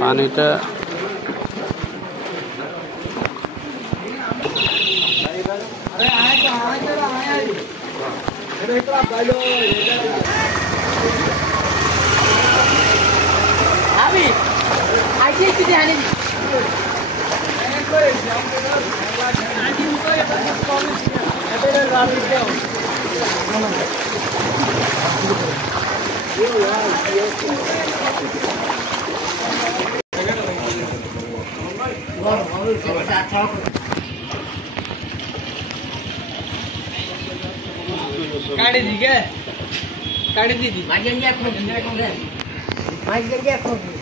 পানিটা Abi, I take the hand. काटी दी क्या? काटी दी थी। माइक गंजा कौन है? माइक गंजा कौन है?